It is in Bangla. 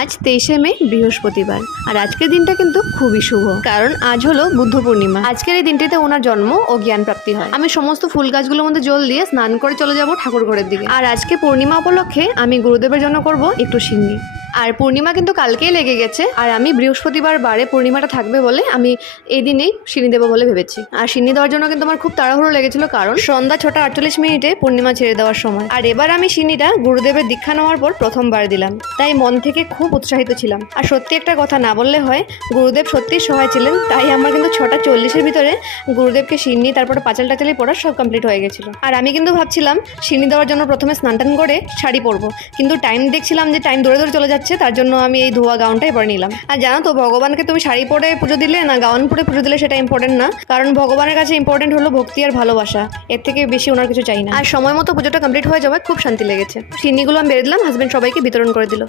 আজ তেইশে মে, বৃহস্পতিবার। আর আজকের দিনটা কিন্তু খুবই শুভ। কারণ আজ হলো বুদ্ধ পূর্ণিমা। আজকের এই দিনটিতে ওনার জন্ম ও জ্ঞান প্রাপ্তি হয়। আমি সমস্ত ফুল গাছগুলোর মধ্যে জল দিয়ে স্নান করে চলে যাব ঠাকুর ঘরের দিকে। আর আজকে পূর্ণিমা উপলক্ষে আমি গুরুদেবের জন্য করব একটু সিন্নি আর পূর্ণিমা কিন্তু কালকেই লেগে গেছে। আর আমি বৃহস্পতিবার বারে পূর্ণিমাটা থাকবে বলে আমি এই দিনেই সিন্নি দেবো বলে ভেবেছি। আর সিন্নি দেওয়ার জন্য কিন্তু আমার খুব তাড়াহুড়ো লেগেছিল কারণ সন্ধ্যা ছটা আটচল্লিশ মিনিটে পূর্ণিমা ছেড়ে দেওয়ার সময়। আর এবার আমি সিন্নিটা গুরুদেবের দীক্ষা নেওয়ার পর প্রথমবার দিলাম। তাই মন থেকে খুব উৎসাহিত ছিলাম। আর সত্যি একটা কথা না বললে হয়, গুরুদেব সত্যি সহায় ছিলেন, তাই আমার কিন্তু ছটা চল্লিশের ভিতরে গুরুদেবকে সিন্নি তারপরে পাঁচাল টাচালি পড়া সব কমপ্লিট হয়ে গেছিল। আর আমি কিন্তু ভাবছিলাম সিন্নি দেওয়ার জন্য প্রথমে স্নান টান করে শাড়ি পরবো। কিন্তু টাইম দেখছিলাম যে টাইম দৌড়ে দৌড়ে চলে যাচ্ছে। তার জন্য আমি এই ধোয়া গাউনটাই পরে নিলাম। আর জানো তো ভগবানকে তুমি শাড়ি পরে পুজো দিলে না গাউন পরে পুজো দিলে সেটা ইম্পর্টেন্ট না। কারণ ভগবানের কাছে ইম্পর্টেন্ট হলো ভক্তি আর ভালোবাসা। এর থেকে বেশি ওনার কিছু চাই না। আর সময় মতো পুজোটা কমপ্লিট হয়ে যাওয়ায় খুব শান্তি লেগেছে। সিন্নিগুলো আমি বেড়ে দিলাম হাজব্যান্ড সবাইকে বিতরণ করে দিল।